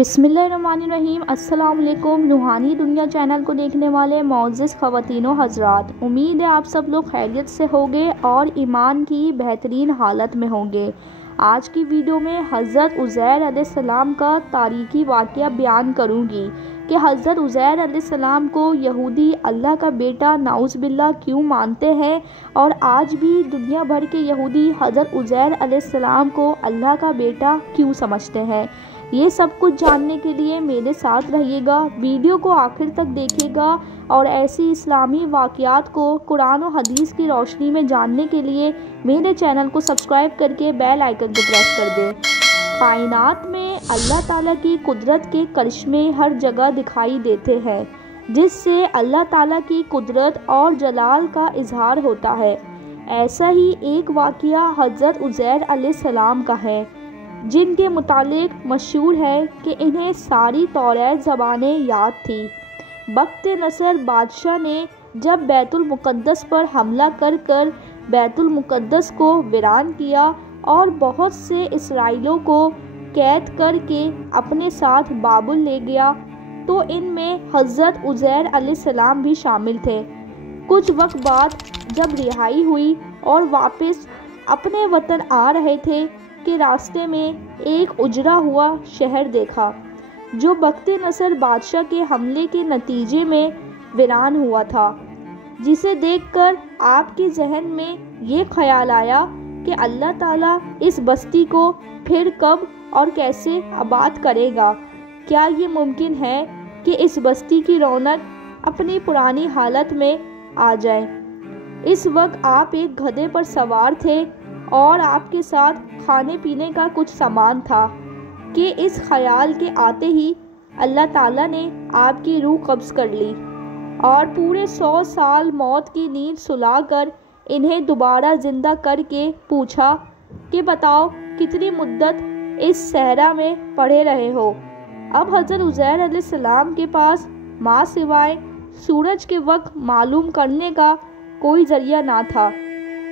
बिस्मिल्लाहिर्रहमानिर्रहीम। अस्सलाम वालेकुम। रूहानी दुनिया चैनल को देखने वाले मोअज़्ज़िज़ ख़वातीन व हज़रात, उम्मीद है आप सब लोग खैरियत से होंगे और ईमान की बेहतरीन हालत में होंगे। आज की वीडियो में हज़रत उज़ैर अलैहिस्सलाम का तारीख़ी वाक़या बयान करूँगी कि हज़रत उज़ैर अलैहिस्सलाम को यहूदी अल्लाह का बेटा नाउज़ बिल्लाह क्यों मानते हैं और आज भी दुनिया भर के यहूदी हज़रत उज़ैर अलैहिस्सलाम को अल्लाह का बेटा क्यों समझते हैं। ये सब कुछ जानने के लिए मेरे साथ रहिएगा, वीडियो को आखिर तक देखिएगा और ऐसी इस्लामी वाक़यात को कुरान और हदीस की रोशनी में जानने के लिए मेरे चैनल को सब्सक्राइब करके बेल आइकन को प्रेस कर दें। कायनात में अल्लाह ताला की कुदरत के करिश्मे हर जगह दिखाई देते हैं, जिससे अल्लाह ताला की कुदरत और जलाल का इजहार होता है। ऐसा ही एक वाक़या हज़रत उज़ैर अलैहिस्सलाम का है, जिनके मुतालिक मशहूर है कि इन्हें सारी तौरात ज़बानें याद थी। बख्त नसर बादशाह ने जब बैतुल मुक़द्दस पर हमला कर बैतुल मुक़द्दस को वीरान किया और बहुत से इसराइलों को कैद करके अपने साथ बाबुल ले गया, तो इनमें हज़रत उज़ैर अलैहिस्सलाम भी शामिल थे। कुछ वक्त बाद जब रिहाई हुई और वापस अपने वतन आ रहे थे कि रास्ते में एक उजड़ा हुआ शहर देखा, जो बख्त नसर बादशाह के हमले के नतीजे में वीरान हुआ था, जिसे देखकर आपके जहन में ये ख्याल आया कि अल्लाह ताला इस बस्ती को फिर कब और कैसे आबाद करेगा। क्या ये मुमकिन है कि इस बस्ती की रौनक अपनी पुरानी हालत में आ जाए। इस वक्त आप एक गधे पर सवार थे और आपके साथ खाने पीने का कुछ सामान था कि इस ख्याल के आते ही अल्लाह ताला ने आपकी रूह कब्ज़ कर ली और पूरे 100 साल मौत की नींद सुलाकर इन्हें दोबारा ज़िंदा करके पूछा कि बताओ कितनी मुद्दत इस सहरा में पड़े रहे हो। अब हज़रत उज़ैर अलैहिस्सलाम के पास माँ सिवाय सूरज के वक्त मालूम करने का कोई ज़रिया ना था।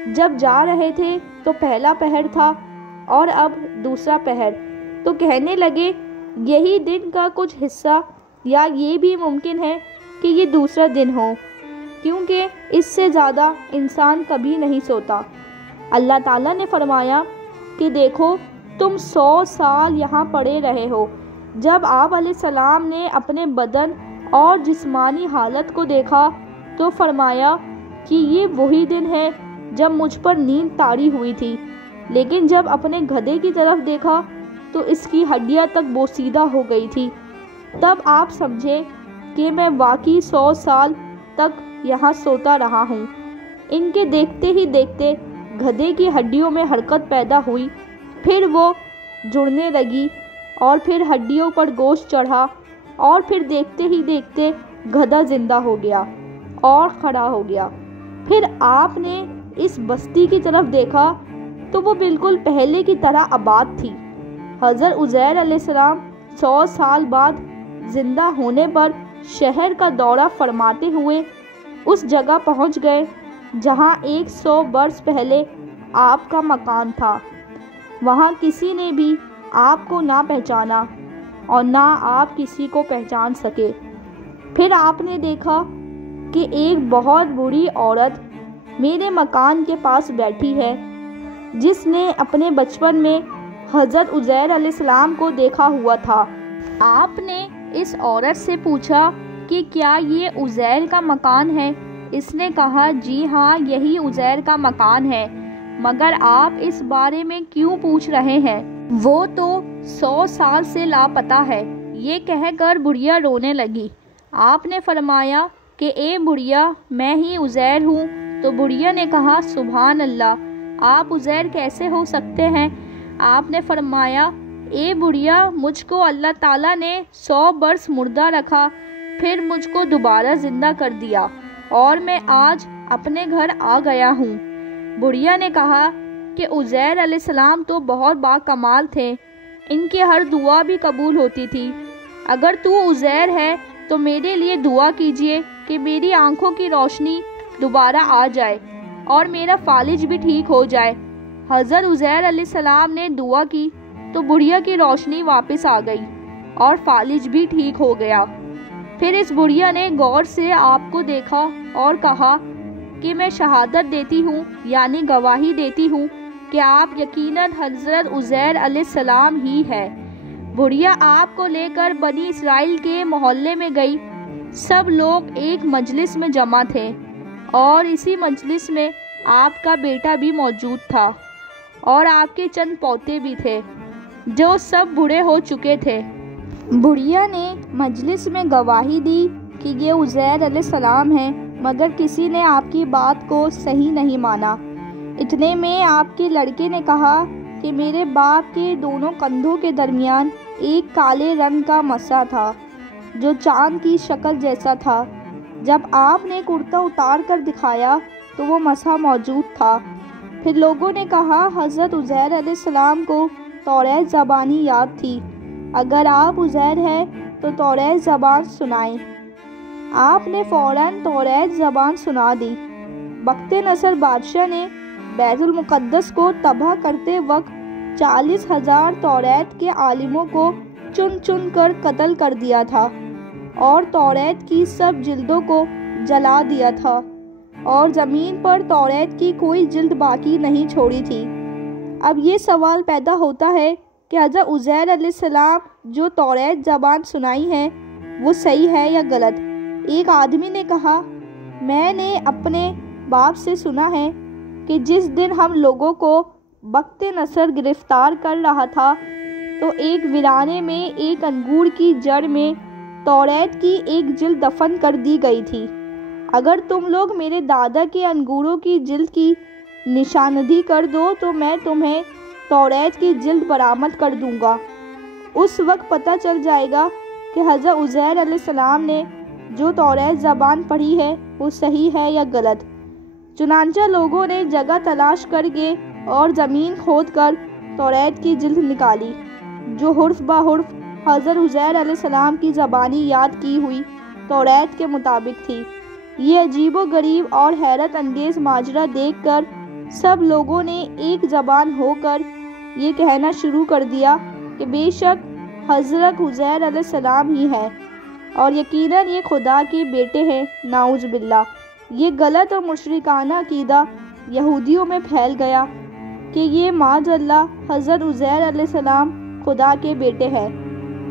जब जा रहे थे तो पहला पहर था और अब दूसरा पहर, तो कहने लगे यही दिन का कुछ हिस्सा, या ये भी मुमकिन है कि ये दूसरा दिन हो, क्योंकि इससे ज़्यादा इंसान कभी नहीं सोता। अल्लाह ताला ने फरमाया कि देखो तुम 100 साल यहाँ पड़े रहे हो। जब आप अलैहिस्सलाम ने अपने बदन और जिस्मानी हालत को देखा तो फरमाया कि ये वही दिन है जब मुझ पर नींद तारी हुई थी, लेकिन जब अपने गधे की तरफ देखा तो इसकी हड्डियां तक बोसीदा हो गई थी। तब आप समझे कि मैं वाकई 100 साल तक यहाँ सोता रहा हूँ। इनके देखते ही देखते गधे की हड्डियों में हरकत पैदा हुई, फिर वो जुड़ने लगी और फिर हड्डियों पर गोश्त चढ़ा और फिर देखते ही देखते गधा जिंदा हो गया और खड़ा हो गया। फिर आपने इस बस्ती की तरफ देखा तो वो बिल्कुल पहले की तरह आबाद थी। हज़रत उज़ैर अलैहिस्सलाम 100 साल बाद ज़िंदा होने पर शहर का दौरा फरमाते हुए उस जगह पहुंच गए जहां 100 वर्ष पहले आपका मकान था। वहां किसी ने भी आपको ना पहचाना और ना आप किसी को पहचान सके। फिर आपने देखा कि एक बहुत बुरी औरत मेरे मकान के पास बैठी है, जिसने अपने बचपन में हज़रत उज़ैर अलैहिस्सलाम को देखा हुआ था। आपने इस औरत से पूछा कि क्या ये उज़ैर का मकान है। इसने कहा जी हाँ, यही उज़ैर का मकान है, मगर आप इस बारे में क्यों पूछ रहे हैं, वो तो 100 साल से लापता है। ये कहकर बुढ़िया रोने लगी। आपने फरमाया कि ए बुढ़िया, मैं ही उज़ैर हूँ। तो बुढ़िया ने कहा सुभान अल्लाह, आप उज़ैर कैसे हो सकते हैं। आपने फरमाया ए बुढ़िया, मुझको अल्लाह ताला ने 100 वर्ष मुर्दा रखा, फिर मुझको दोबारा ज़िंदा कर दिया और मैं आज अपने घर आ गया हूँ। बुढ़िया ने कहा कि उज़ैर अलैहिस्सलाम तो बहुत बाकमाल थे, इनकी हर दुआ भी कबूल होती थी। अगर तू उज़ैर है तो मेरे लिए दुआ कीजिए कि मेरी आंखों की रोशनी दोबारा आ जाए और मेरा फालिज भी ठीक हो जाए। हज़रत उज़ैर अलैहिस्सलाम ने दुआ की तो बुढ़िया की रोशनी वापस आ गई اور فالج بھی ٹھیک ہو گیا۔ پھر اس بڑھیا نے غور سے آپ کو دیکھا اور کہا کہ میں شہادت دیتی ہوں، یعنی گواہی دیتی ہوں کہ آپ یقیناً حضرت عزیر علیہ السلام ہی ہے۔ بڑھیا آپ کو لے کر بنی اسرائیل کے محلے میں گئی۔ سب لوگ ایک مجلس میں جمع تھے اور اسی مجلس میں آپ کا بیٹا بھی موجود تھا اور آپ کے چند پوتے بھی تھے جو سب بوڑھے ہو چکے تھے۔ بڑھیا نے مجلس میں گواہی دی کہ یہ عزیر علیہ السلام ہیں، مگر کسی نے آپ کی بات کو صحیح نہیں مانا۔ اتنے میں آپ کے لڑکے نے کہا کہ میرے باپ کے دونوں کندھوں کے درمیان ایک کالے رنگ کا مسا تھا جو چاند کی شکل جیسا تھا۔ جب آپ نے کرتا اتار کر دکھایا تو وہ مسا موجود تھا۔ پھر لوگوں نے کہا حضرت عزیر علیہ السلام کو توریت زبانی یاد تھی، اگر آپ عزیر ہیں تو توریت زبان سنائیں۔ آپ نے فوراً توریت زبان سنا دی۔ بخت نصر بادشاہ نے بیت المقدس کو تباہ کرتے وقت 40,000 توریت کے عالموں کو چن چن کر قتل کر دیا تھا اور توریت کی سب جلدوں کو جلا دیا تھا اور زمین پر توریت کی کوئی جلد باقی نہیں چھوڑی تھی۔ اب یہ سوال پیدا ہوتا ہے کہ حضرت عزیر علیہ السلام جو توریت زبان سنائی ہے وہ صحیح ہے یا غلط؟ ایک آدمی نے کہا میں نے اپنے باپ سے سنا ہے کہ جس دن ہم لوگوں کو بخت نصر گرفتار کر رہا تھا تو ایک ویرانے میں ایک انگور کی جڑ میں توریت کی ایک جلد دفن کر دی گئی تھی۔ اگر تم لوگ میرے دادا کے انگوروں کی جلد کی نشاندہی کر دو تو میں تمہیں توریت کی جلد برآمد کر دوں گا۔ اس وقت پتہ چل جائے گا کہ حضرت عزیر علیہ السلام نے جو توریت زبان پڑھی ہے وہ صحیح ہے یا غلط۔ چنانچہ لوگوں نے جگہ تلاش کر کے اور زمین کھود کر توریت کی جلد نکالی جو حرف بہ حرف حضرت عزیر علیہ السلام کی زبانی یاد کی ہوئی توریت کے مطابق تھی۔ یہ عجیب و غریب اور حیرت انگیز ماجرا دیکھ کر سب لوگوں نے ایک زبان ہو کر یہ کہنا شروع کر دیا کہ بے شک حضرت عزیر علیہ السلام ہی ہے اور یقیناً یہ خدا کے بیٹے ہیں، نعوذ باللہ۔ یہ غلط اور مشرکانہ عقیدہ یہودیوں میں پھیل گیا کہ یہ معاذ اللہ حضرت عزیر علیہ السلام خدا کے بیٹے ہیں۔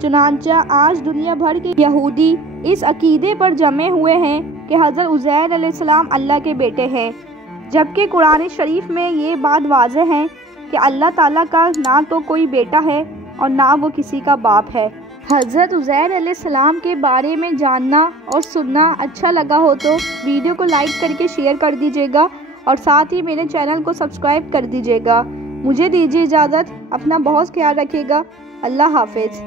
چنانچہ آج دنیا بھر کے یہودی اس عقیدے پر جمے ہوئے ہیں کہ حضرت عزیر علیہ السلام اللہ کے بیٹے ہیں، جبکہ قرآن شریف میں یہ بات واضح ہے کہ اللہ تعالیٰ کا نہ تو کوئی بیٹا ہے اور نہ وہ کسی کا باپ ہے۔ حضرت عزیر علیہ السلام کے بارے میں جاننا اور سننا اچھا لگا ہو تو ویڈیو کو لائک کر کے شیئر کر دیجیے گا اور ساتھ ہی میرے چینل کو سبسکرائب کر دیجیے گا۔ مجھے دیجیے اجازت، اپنا بہت خیال رکھیے گا۔ اللہ حافظ۔